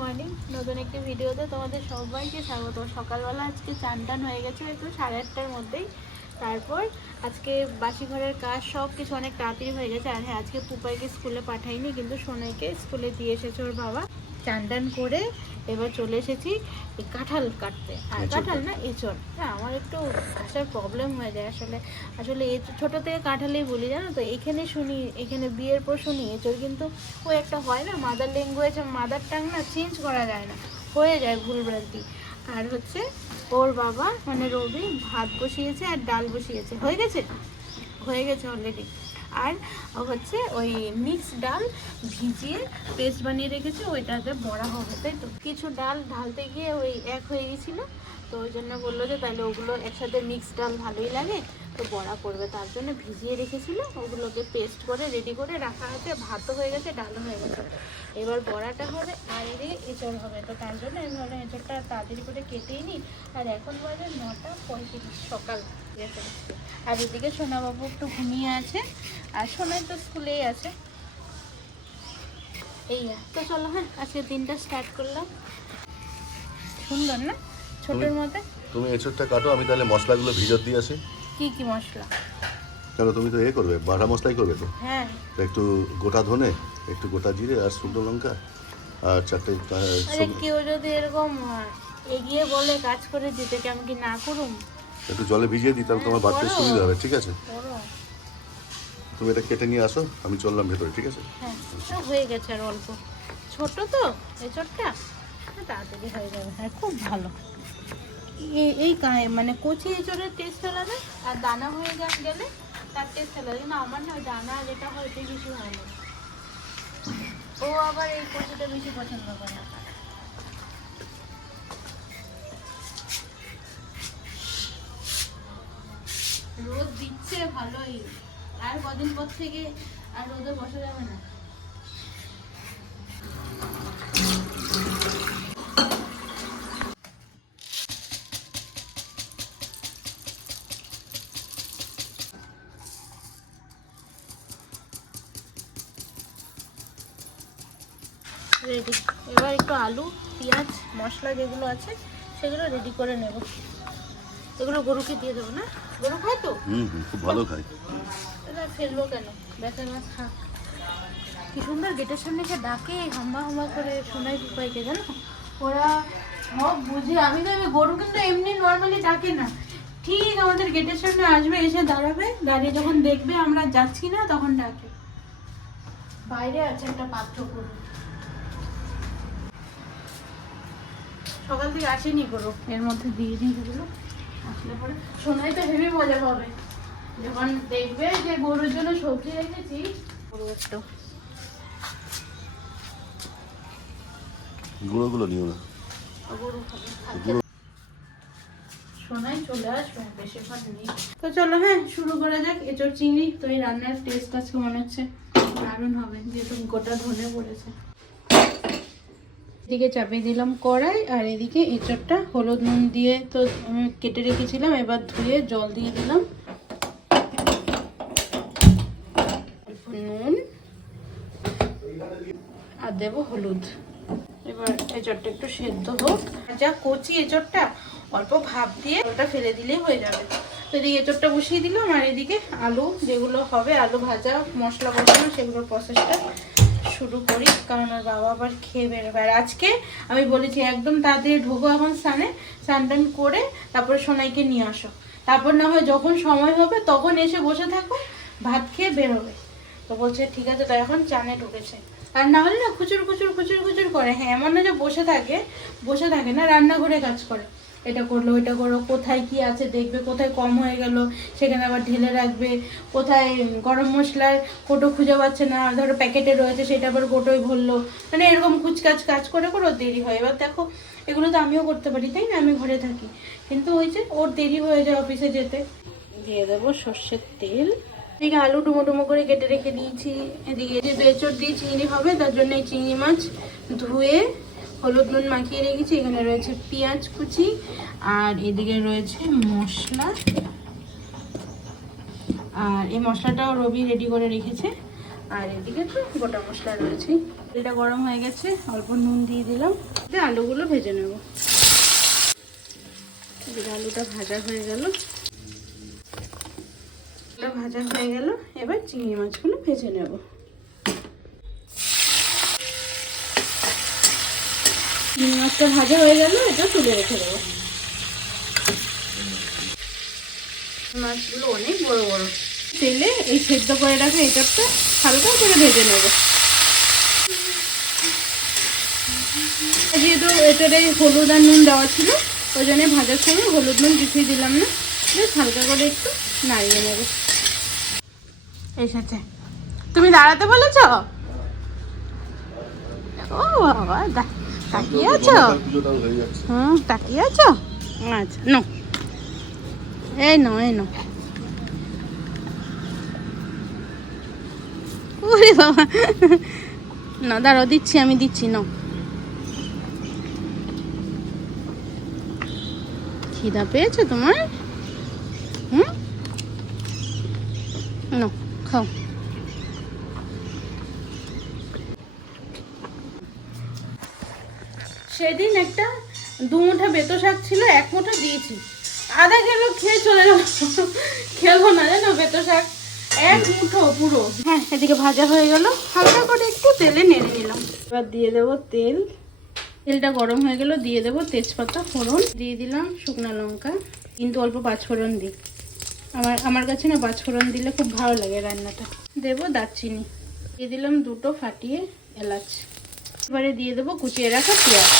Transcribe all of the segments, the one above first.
Morning নতুন একটি ভিডিওতে তোমাদের সবাইকে স্বাগত। সকালবেলা আজকে চান টান হয়ে গেছে একটু সাড়ে আটটার মধ্যেই। তারপর আজকে বাসি ঘরের কাজ সব কিছু অনেক তাড়াতাড়ি হয়ে গেছে। আর হ্যাঁ আজকে পুপাইকে স্কুলে পাঠাইনি, কিন্তু সোনাইকে স্কুলে দিয়ে এসেছে ওর বাবা। চান টান করে এবার চলে এসেছি কাঁঠাল কাটতে। আর কাঁঠাল না এঁচড়। হ্যাঁ আমার একটু ভাষার প্রবলেম হয়ে যায় আসলে। আসলে এ ছোটো থেকে কাঁঠালেই বলি জানো তো? এখানে শুনি এখানে বিয়ের পর শুনি এঁচড় কিন্তু ওই একটা হয় না। মাদার ল্যাঙ্গুয়েজ মাদার টাং না চেঞ্জ করা যায় না। হয়ে যায় ভুলভ্রান্তি। আর হচ্ছে ওর বাবা মানে রবি ভাত বসিয়েছে আর ডাল বসিয়েছে। হয়ে গেছে? হয়ে গেছে অলরেডি আর হচ্ছে ওই মিক্স ডাল ভিজিয়ে পেস্ট বানিয়ে রেখেছি, ওইটাতে বড়া হবে, তাই তো? কিছু ডাল ঢালতে গিয়ে ওই এক হয়ে গেছিল তো ওই জন্য বলল যে তাহলে ওগুলো একসাথে মিক্স ডাল ভালোই লাগে। তো বড়া করবে তার জন্য ভিজিয়ে রেখেছিল। ওগুলোকে পেস্ট করে রেডি করে রাখা আছে। ভাতও হয়ে গেছে ডালও হয়ে গেছে। এবার বড়াটা হবে আর এদিকে এঁচড় হবে। তো তার জন্য আমি ভাবলাম এঁচড়টা তাড়াতাড়ি করে কেটেই নিই। আর এখন বাজে নটা পঁয়ত্রিশ সকাল। আছে? আর এদিকে সোনাবাবু একটু ঘুমিয়ে আছে। আর সোনাই তো স্কুলেই আছে। এই। তো চলো হ্যাঁ আজকে দিনটা স্টার্ট করলাম। সুন্দর না? ছোটোর মধ্যে তুমি এঁচড়টা কাটো আমি তাহলে মশলাগুলো ভিজত দিয়ে আসি। কি কি মশলা? কেন তুমি তো এ করবে বাটা মশলাই করবে তো? হ্যাঁ। তো একটু গোটা ধনে একটু গোটা জিরে আর শুকনো লঙ্কা আর চারটে আরে কেউ যদি এরকম এগিয়ে বলে কাজ করে দিতে কি আমি কি না করুম? একটু জলে ভিজিয়ে দিই তাহলে তোমার বাড়তে সুবিধা হবে ঠিক আছে? তুমি এটা কেটে নিয়ে আসো আমি চললাম ভেতরে ঠিক আছে? হ্যাঁ হয়ে গেছে আর অল্প। ছোট তো এই চটটা তাড়াতাড়ি হয়ে যাবে। হ্যাঁ খুব ভালো। এই- মানে কচি এঁচড়ের টেস্ট আলাদা আর দানা হয়ে গেলে তার টেস্ট আলাদা কিন্তু আমার না দানা যেটা হয় ওইটাই বেশি ভালো লাগে। ও আবার এই কচিটা বেশি পছন্দ করে। রোদ দিচ্ছে ভালোই। আর কদিন পর থেকে আর রোদে বসা যাবে না। রেডি এবার একটু আলু পেঁয়াজ মশলা যেগুলো আছে সেগুলো রেডি করে নেব। এগুলো গরুকে দিয়ে দেবো না? গরু খায় তো? হুম খুব ভালো খাই এটা ফেলব কেন? বেচার মাছ থাক। কি সুন্দর গেটের সামনে এসে ডাকে হাম্বা হাম্বা করে শোনাই পাইকে জানো? ওরা সব বুঝে। আমি তো আমি গরু কিন্তু এমনি নর্মালি ডাকে না। ঠিক আমাদের গেটের সামনে আসবে এসে দাঁড়াবে। দাঁড়িয়ে যখন দেখবে আমরা যাচ্ছি না তখন ডাকে। বাইরে আছে একটা পাত্র গরু সকাল থেকে আসেনি গরু এর মধ্যে দিয়ে আসলে পরে শোনাই তো হেভি মজা যখন দেখবে যে গরুর জন্য সবজি রেখেছি। একটু গুঁড়োগুলো নিও না। চলে আসবে বেশিক্ষণ নেই। তো চলো হ্যাঁ শুরু করা যাক। এঁচড় চিংড়ি তো এই রান্নার টেস্ট আজকে মনে হচ্ছে দারুণ হবে যেহেতু গোটা ধনে পড়েছে। এদিকে চাপিয়ে দিলাম কড়াই, আর এদিকে এঁচড়টা হলুদ নুন দিয়ে তো আমি কেটে রেখেছিলাম, এবার ধুয়ে জল দিয়ে দিলাম। নুন, আর দেবো হলুদ। এবার এঁচড়টা একটু সেদ্ধ হোক। যা কচি এঁচড়টা, অল্প ভাপ দিয়ে ওটা ফেলে দিলেই হয়ে যাবে। তো এদিকে এঁচড়টা বসিয়ে দিলাম, আর এদিকে আলু যেগুলো হবে, আলু ভাজা, মশলা বসানো সেগুলোর প্রসেসটা শুরু করি, কারণ ওর বাবা আবার খেয়ে বেরোবে আর আজকে আমি বলেছি, একদম তাড়াতাড়ি ঢোকো এখন স্নানে, স্নান করে তারপরে সোনাইকে নিয়ে আসো। তারপর না হয় যখন সময় হবে তখন এসে বসে থাকো, ভাত খেয়ে বেরোবে তো বলছে, ঠিক আছে। তো এখন চানে ঢুকেছে। আর না হলে না, খুচুর খুচুর খুচুর খুচুর করে। হ্যাঁ এমন না যে বসে থাকে বসে থাকে না, রান্নাঘরে কাজ করে। এটা করল, ওইটা করো, কোথায় কি আছে দেখবে, কোথায় কম হয়ে গেল, সেখানে আবার ঢেলে রাখবে, কোথায় গরম মশলার কোটো খুঁজে পাচ্ছে না, ধরো প্যাকেটে রয়েছে, সেটা আবার কোটোয় ভরলো মানে এরকম কুচকাচ কাজ করে করে ওর দেরি হয়। এবার দেখো, এগুলো তো আমিও করতে পারি, তাই না? আমি ঘরে থাকি। কিন্তু ওই যে ওর দেরি হয়ে যায় অফিসে যেতে। দিয়ে দেবো সর্ষের তেল। এদিকে আলু ডুমো ডুমো করে কেটে রেখে দিয়েছি। এদিকে যে বেচড় দিয়ে চিংড়ি হবে, তার জন্য এই চিংড়ি মাছ ধুয়ে হলুদ নুন মাখিয়ে রেখেছি, এখানে রয়েছে পেঁয়াজ কুচি, আর এদিকে রয়েছে মশলা। আর এই মশলাটাও রবি রেডি করে রেখেছে। আর এদিকে তো গোটা মশলা রয়েছে। এটা গরম হয়ে গেছে, অল্প নুন দিয়ে দিলাম। আলুগুলো ভেজে নেব। আলুটা ভাজা হয়ে গেল। ভাজা হয়ে গেল, এবার চিংড়ি মাছগুলো ভেজে নেব। মাছটা ভাজা হয়ে গেল, এটা তুলে রেখে দেবো। মাছগুলো অনেক বড় বড়। তেলে এই সেদ্ধ করে রাখা এটারটা হালকা করে ভেজে নেব। যেহেতু এটারে হলুদ আর নুন দেওয়া ছিল, ওই জন্য ভাজার সময় হলুদ নুন কিছুই দিলাম না। বেশ হালকা করে একটু নাড়িয়ে নেব। এসেছে। তুমি দাঁড়াতে বলেছ? ও বাবা দা- তাকিয়ে আছো? হুম তাকিয়ে আছো? আচ্ছা নো। এই নো এই নো। ওরে বাবা। না দাঁড়াও দিচ্ছি আমি দিচ্ছি নাও খিদা পেয়েছ তোমার? হুম? নাও খাও। সেদিন একটা দু মুঠা বেতো শাক ছিল, এক মুঠা দিয়েছি। আধা কিলো খেয়ে চলে গেল খেলব না, জানো বেতো শাক? এক মুঠো পুরো। হ্যাঁ এদিকে ভাজা হয়ে গেল। হালকা করে একটু তেলে নেড়ে নিলাম। এবার দিয়ে দেবো তেল। তেলটা গরম হয়ে গেল, দিয়ে দেবো তেজপাতা, ফোড়ন। দিয়ে দিলাম শুকনো লঙ্কা, কিন্তু অল্প পাঁচফোড়ন দিই। আমার আমার কাছে না পাঁচফোড়ন দিলে খুব ভালো লাগে রান্নাটা। দেবো দারচিনি। দিয়ে দিলাম দুটো ফাটিয়ে এলাচ। এবারে দিয়ে দেবো কুচিয়ে রাখা পেঁয়াজ।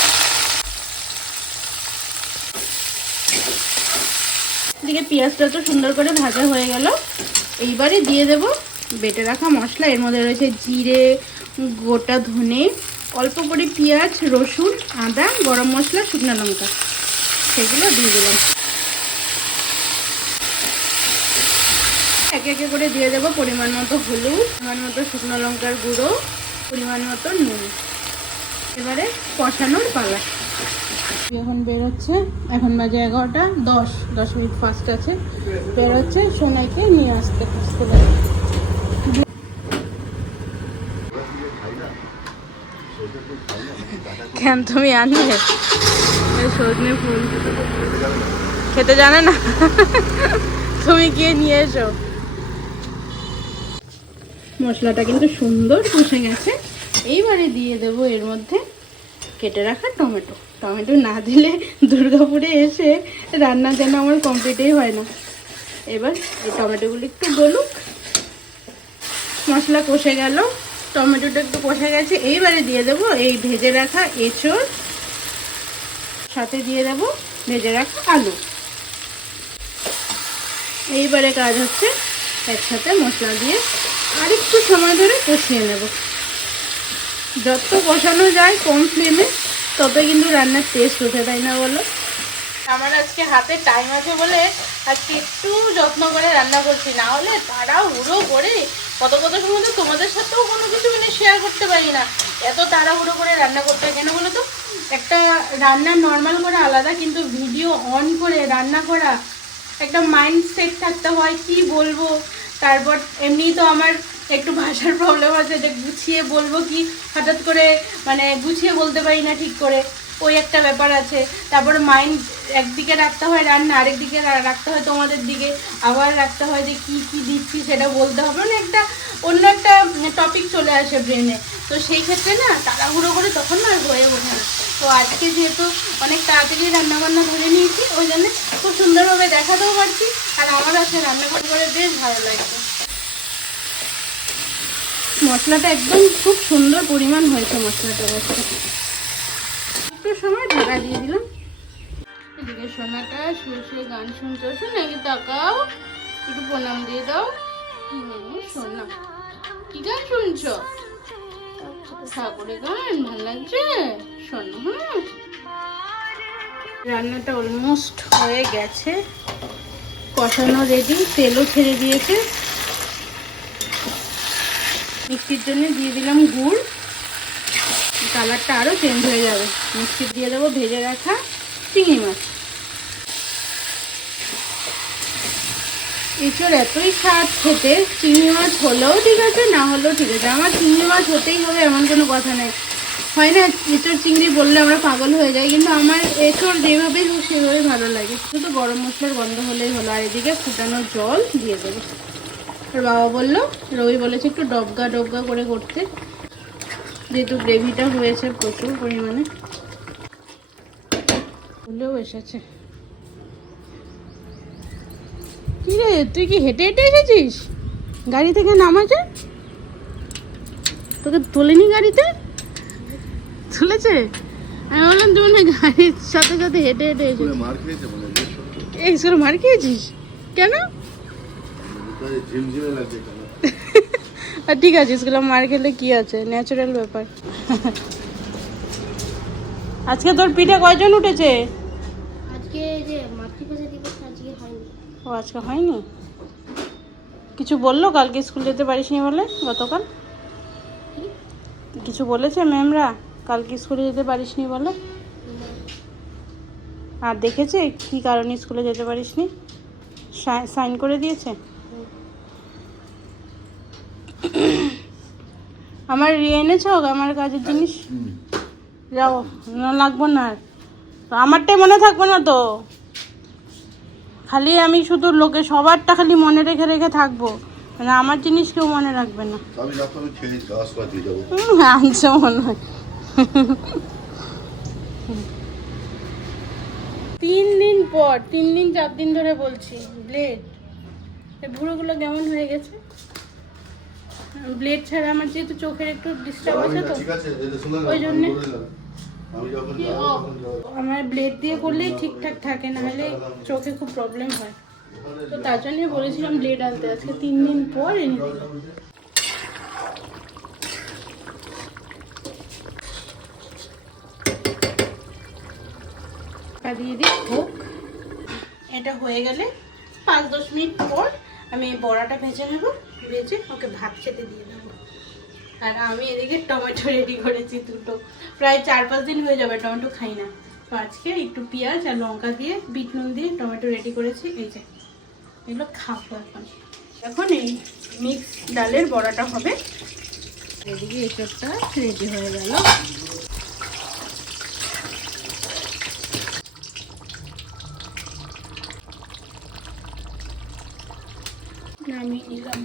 এদিকে পেঁয়াজটা তো সুন্দর করে ভাজা হয়ে গেল। এইবারে দিয়ে দেব বেটে রাখা মশলা। এর মধ্যে রয়েছে জিরে, গোটা ধনে, অল্প করে পেঁয়াজ, রসুন, আদা, গরম মশলা, শুকনো লঙ্কা। সেগুলো দিয়ে দিলাম। একে একে করে দিয়ে দেবো পরিমাণ মতো হলুদ, পরিমাণ মতো শুকনো লঙ্কার গুঁড়ো, পরিমাণ মতো নুন। এবারে কষানোর পালা। এখন বেরোচ্ছে, এখন বাজে এগারোটা, দশ দশ মিনিট ফার্স্ট আছে। বেরোচ্ছে সোনাইকে নিয়ে আসতে পারে কেন তুমি আনলে? সজনে ফুল। খেতে জানে না? তুমি গিয়ে নিয়ে এসো। মশলাটা কিন্তু সুন্দর কষে গেছে। এইবারে দিয়ে দেবো এর মধ্যে কেটে রাখা টমেটো। টমেটো না দিলে দুর্গাপুরে এসে রান্না যেন আমার কমপ্লিটই হয় না। এবার এই টমেটোগুলো একটু গলুক। মশলা কষে গেল। টমেটোটা একটু কষে গেছে। এইবারে দিয়ে দেবো এই ভেজে রাখা এঁচড়। সাথে দিয়ে দেবো ভেজে রাখা আলু। এইবারে কাজ হচ্ছে একসাথে মশলা দিয়ে আরেকটু সময় ধরে কষিয়ে নেব। যত বসানো যায় কম ফ্লেমে, তবে কিন্তু রান্নার টেস্ট ওঠে, তাই না বলো? আমার আজকে হাতে টাইম আছে বলে আজকে একটু যত্ন করে রান্না করছি। না হলে তারা হুড়ো করে কত কত সময় তোমাদের সাথেও কোনো কিছু মানে শেয়ার করতে পারি না। এত তাড়াহুড়ো করে রান্না করতে কেন বলো তো? একটা রান্না নর্মাল করে আলাদা, কিন্তু ভিডিও অন করে রান্না করা। একটা মাইন্ড সেট থাকতে হয়, কি বলব? তারপর এমনি তো আমার একটু ভাষার প্রবলেম আছে যে গুছিয়ে বলব কি? হঠাৎ করে মানে গুছিয়ে বলতে পারি না ঠিক করে। ওই একটা ব্যাপার আছে। তারপর মাইন্ড একদিকে রাখতে হয় রান্না, আরেকদিকে রাখতে হয় তোমাদের দিকে। আবার রাখতে হয় যে কি কি দিচ্ছি সেটা বলতে হবে। মানে একটা অন্য একটা টপিক চলে আসে ব্রেনে তো সেই ক্ষেত্রে না, তাড়াহুড়ো করে তখন না হয়ে ওঠে না। তো আজকে যেহেতু অনেক তাড়াতাড়ি রান্নাবান্না ধরে নিয়েছি, ওই জন্য খুব সুন্দরভাবে দেখাতেও পারছি। আর আমার আজকে রান্না করে বেশ ভালো লাগছে। মশলাটা একদম খুব সুন্দর পরিমাণ হয়েছে মশলাটা একটু সময় ঢাকা দিয়ে দিলাম। এদিকে সোনাটা শুয়ে শুয়ে গান শুনছো শোনাকে তাকাও, একটু প্রণাম দিয়ে দাও। সোনা কি গান শুনছো? ঠাকুরের গান, ভালো লাগছে? শোনো হ্যাঁ রান্নাটা অলমোস্ট হয়ে গেছে। কষানো রেডি তেলও ছেড়ে দিয়েছে। মিষ্টির জন্য দিয়ে দিলাম গুড়। কালারটা আরও চেঞ্জ হয়ে যাবে। মিষ্টি দিয়ে দেবো ভেজে রাখা চিংড়ি মাছ। এঁচোর এতই স্বাদ খেতে, চিংড়ি মাছ হলেও ঠিক আছে, না হলেও ঠিক আছে। আমার চিংড়ি মাছ হতেই হবে এমন কোনো কথা নেই। হয় না, এঁচোর চিংড়ি বললে আমরা পাগল হয়ে যাই, কিন্তু আমার এঁচোর যেভাবে হোক সেভাবে ভালো লাগে। শুধু গরম মশলার গন্ধ হলেই হলো, আর এদিকে ফুটানো জল দিয়ে দেবো। বাবা বলল রবি বলেছে একটু ডবগা ডবগা করে করতে। যেহেতু গ্রেভিটা হয়েছে প্রচুর পরিমাণে। ফুলেও এসেছে। কি রে তুই কি হেঁটে হেঁটে এসেছিস? গাড়ি থেকে নামাছে তোকে তোলেনি গাড়িতে? তুলেছে? আমি বললাম তুমি না গাড়ির সাথে সাথে হেঁটে হেঁটে এসেছিস। এই মার খেয়েছিস? কেন? আর ঠিক আছে স্কুলে মার খেলে কি আছে? ন্যাচারাল ব্যাপার। আজকে তোর পিঠে কয়জন উঠেছে? আজকে যে মাতৃভাষা দিবস আজকে হয়নি। ও আজকে হয়নি? কিছু বলল? কালকে স্কুল যেতে পারিসনি বলে গতকাল? কিছু বলেছে ম্যামরা? কালকে স্কুলে যেতে পারিসনি বলে? আর দেখেছে কি কারণে স্কুলে যেতে পারিসনি? সাইন করে দিয়েছে? আমার এনেছ আমার কাজের জিনিস। যাও না লাগবো না আর। আমারটাই মনে থাকবে না তো। খালি আমি শুধু লোকে সবারটা খালি মনে রেখে রেখে থাকব। মানে আমার জিনিস কেউ মনে রাখবে না। আনছে মনে হয়। তিন দিন পর তিন দিন চার দিন ধরে বলছি ব্লেড এই ভুড়োগুলো কেমন হয়ে গেছে? ব্লেড ছাড়া আমার যেহেতু চোখের একটু ডিস্টার্ব আছে তো ঠিক আছে নাও, ওই জন্যে-। আমার ব্লেড দিয়ে করলেই ঠিকঠাক থাকে না হলে চোখে খুব প্রবলেম হয়। তো তার জন্য বলেছিলাম ব্লেড আনতে আজকে তিন দিন পর এনে দিয়ে দিই হোক এটা হয়ে গেলে পাঁচ দশ মিনিট পর আমি বড়াটা ভেজে নেব, ভেজে ওকে ভাত খেতে দিয়ে দেবো আর আমি এদিকে টমেটো রেডি করেছি দুটো। প্রায় চার পাঁচ দিন হয়ে যাবে, টমেটো খাই না। তো আজকে একটু পেঁয়াজ আর লঙ্কা দিয়ে, বিট নুন দিয়ে টমেটো রেডি করেছি, এই যে, এগুলো খাব এখন। এখন এই মিক্স ডালের বড়াটা হবে। এদিকে এসবটা রেডি হয়ে গেল। নিলাম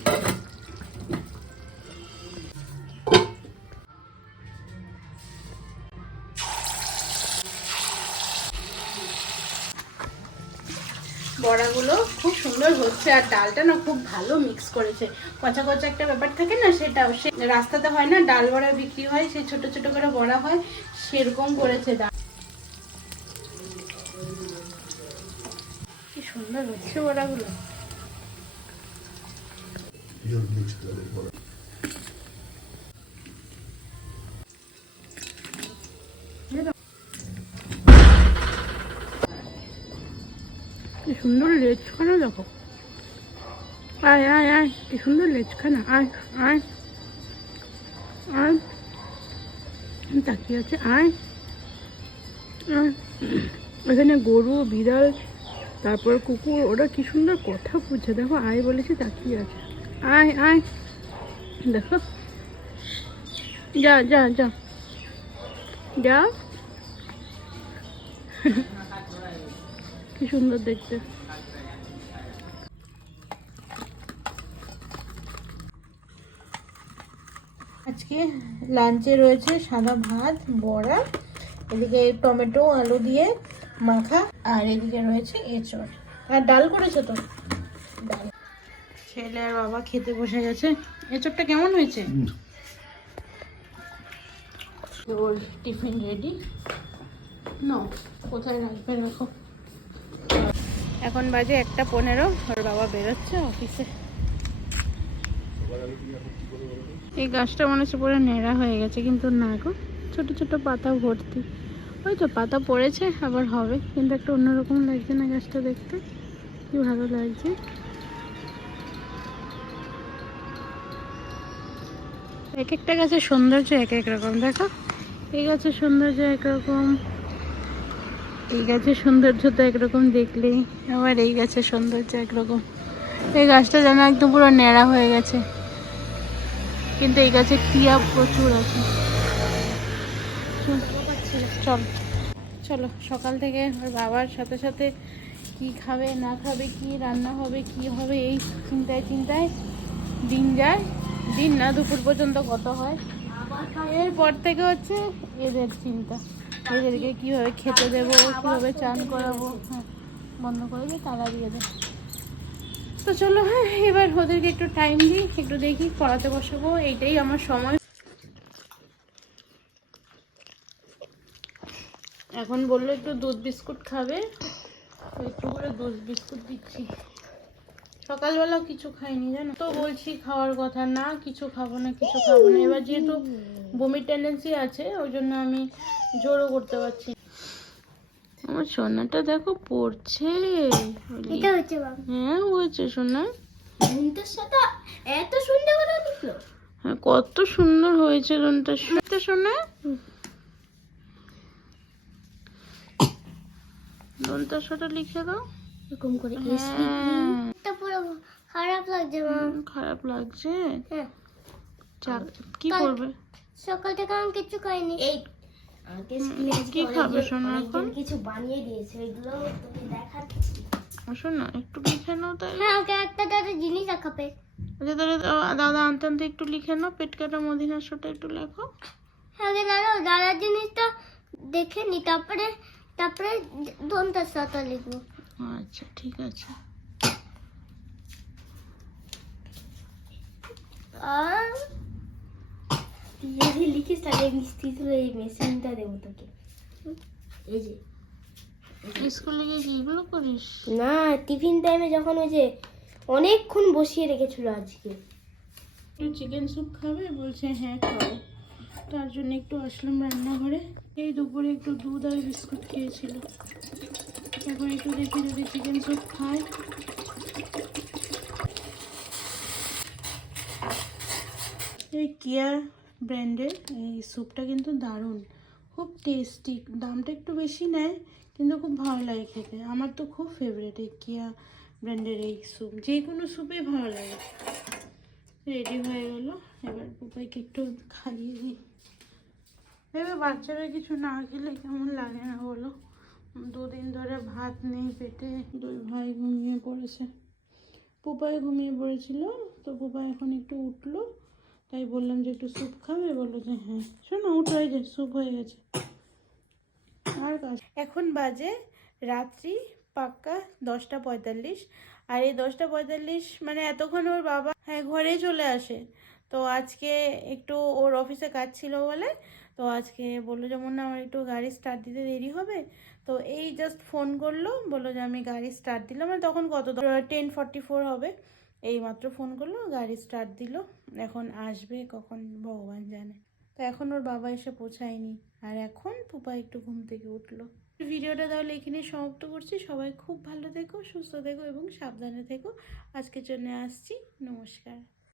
বড়াগুলো খুব সুন্দর হচ্ছে আর ডালটা না খুব ভালো মিক্স করেছে। কচা কচা একটা ব্যাপার থাকে না, সেটাও। সে রাস্তাতে হয় না, ডাল বড়া বিক্রি হয় সেই ছোট ছোট করে বড়া হয়, সেরকম করেছে ডাল। কি সুন্দর হচ্ছে বড়াগুলো। সুন্দর দেখো। আয় আয় আয়, কি সুন্দর লেজখানা। আয় আয় আয়। তাকিয়ে আছে আয়। এখানে গরু, বিড়াল, তারপর কুকুর, ওরা কি সুন্দর কথা বুঝছে। দেখো, আয় বলেছে, তাকিয়ে আছে। আয় আয়। দেখো। যা যা যা। যা। কি সুন্দর দেখতে। আজকে লাঞ্চে রয়েছে সাদা ভাত, বড়া, এদিকে টমেটো, আলু দিয়ে মাখা, আর এদিকে রয়েছে এঁচড়। আর ডাল করেছ তো? ছেলে আর বাবা খেতে বসে গেছে। এঁচড়টা কেমন হয়েছে? ওর টিফিন রেডি ন কোথায় রাখবে রাখো এখন বাজে একটা পনেরো ওর বাবা বেরোচ্ছে অফিসে। এই গাছটা মনে হচ্ছে পুরো নেড়া হয়ে গেছে কিন্তু না গো ছোট ছোট পাতা ভর্তি। ওই তো পাতা পড়েছে আবার হবে কিন্তু একটা অন্যরকম লাগছে না গাছটা দেখতে। কি ভালো লাগছে। এক একটা গাছের সৌন্দর্য এক এক রকম দেখো। এই গাছের সৌন্দর্য একরকম এই গাছের সৌন্দর্য তো একরকম দেখলেই আবার এই গাছের সৌন্দর্য একরকম। এই গাছটা যেন একদম পুরো ন্যাড়া হয়ে গেছে। কিন্তু এই গাছে টিয়া প্রচুর আছে। চল, চল সকাল থেকে ওর বাবার সাথে সাথে কি খাবে না খাবে কি রান্না হবে কি হবে এই চিন্তায় চিন্তায় দিন যায়। দিন না, দুপুর পর্যন্ত কত হয়? এরপর থেকে হচ্ছে এদের চিন্তা। এদেরকে কীভাবে খেতে দেবো, কীভাবে চান করাবো হ্যাঁ বন্ধ করে দিয়ে তালা দিয়ে দেয় তো চলো হ্যাঁ এবার ওদেরকে একটু টাইম দিই, একটু দেখি পড়াতে বসাবো, এইটাই আমার সময়। এখন বলল একটু দুধ বিস্কুট খাবে একটু করে দুধ বিস্কুট দিচ্ছি। সকালবেলাও কিছু খাইনি জানো? তো বলছি খাওয়ার কথা না কিছু খাব না কিছু খাব না। এবার যেহেতু বমির টেন্ডেন্সি আছে ওই জন্য আমি জোরও করতে পারছি আমার সোনাটা দেখো পড়ছে। এটা হচ্ছে হ্যাঁ হয়েছে সোনা। সাথে এত সুন্দর করে হ্যাঁ কত সুন্দর হয়েছে লোনটা শুনতে শোনা লোনটা শোটা লিখে দাও। এরকম করে হ্যাঁ। খারাপ লাগছে মা। খারাপ লাগছে? হ্যাঁ। কি করবে? সকাল থেকে আমি কিছু খাইনি। এই কি খাবে এখন? কিছু বানিয়ে দিয়েছে ওইগুলো তোকে দেখাচ্ছি। শোনা একটু লিখে নাও তাই হ্যাঁ ওকে একটা দাদা জিনিস দেখাবে। আচ্ছা তাহলে দাদা আনতে আনতে একটু লিখে নাও পেট কাটা মদিনাশোটা একটু লেখো। হ্যাঁ ওকে দাদা দাদার জিনিসটা দেখে নি তারপরে তারপরে সাথে লিখব। আচ্ছা ঠিক আছে। আর যদি লিখিস তাহলে মিষ্টি তুলে এই মেশিনটা দেবো তোকে। এই যে। স্কুলে গিয়ে কি এগুলো করিস? না টিফিন টাইমে যখন ওই যে অনেকক্ষণ বসিয়ে রেখেছিল আজকে। চিকেন স্যুপ খাবে বলছে হ্যাঁ খাব। তার জন্য একটু আসলাম রান্নাঘরে। এই দুপুরে একটু দুধ আর বিস্কুট খেয়েছিল। এখন একটু দেখি যদি চিকেন স্যুপ খায়। এই কিয়া ব্র্যান্ডের এই স্যুপটা কিন্তু দারুণ। খুব টেস্টি দামটা একটু বেশি নেয়, কিন্তু খুব ভালো লাগে খেতে। আমার তো খুব ফেভারিট এই কিয়া ব্র্যান্ডের এই স্যুপ যে কোনো স্যুপই ভালো লাগে। রেডি হয়ে গেল। এবার পুপাইকে একটু খাইয়ে দিই। এবার বাচ্চারা কিছু না খেলে কেমন লাগে না বলো? দুদিন ধরে ভাত নেই, পেটে দুই ভাই ঘুমিয়ে পড়েছে। পুপাই ঘুমিয়ে পড়েছিল, তো পুপাই এখন একটু উঠল। তাই বললাম যে একটু স্যুপ খাবে? বলল যে হ্যাঁ। শোনো, উঠো, এই যে স্যুপ হয়ে গেছে। আর কাজ। এখন বাজে রাত্রি পাক্কা দশটা পঁয়তাল্লিশ। আর এই দশটা পঁয়তাল্লিশ মানে এতক্ষণ ওর বাবা হ্যাঁ ঘরে চলে আসে। তো আজকে একটু ওর অফিসে কাজ ছিল বলে, তো আজকে বলল যেমন না আমার একটু গাড়ি স্টার্ট দিতে দেরি হবে। তো এই জাস্ট ফোন করল, বলল যে, আমি গাড়ি স্টার্ট দিলাম। মানে তখন কত টেন ফর্টি ফোর হবে। এই মাত্র ফোন করল, গাড়ি স্টার্ট দিল, এখন আসবে কখন ভগবান জানে। তো এখন ওর বাবা এসে পৌঁছায়নি, আর এখন পুপা একটু ঘুম থেকে উঠল। ভিডিওটা তাহলে এখানে সমাপ্ত করছি। সবাই খুব ভালো থেকো, সুস্থ থেকো এবং সাবধানে থেকো। আজকের জন্য আসছি, নমস্কার।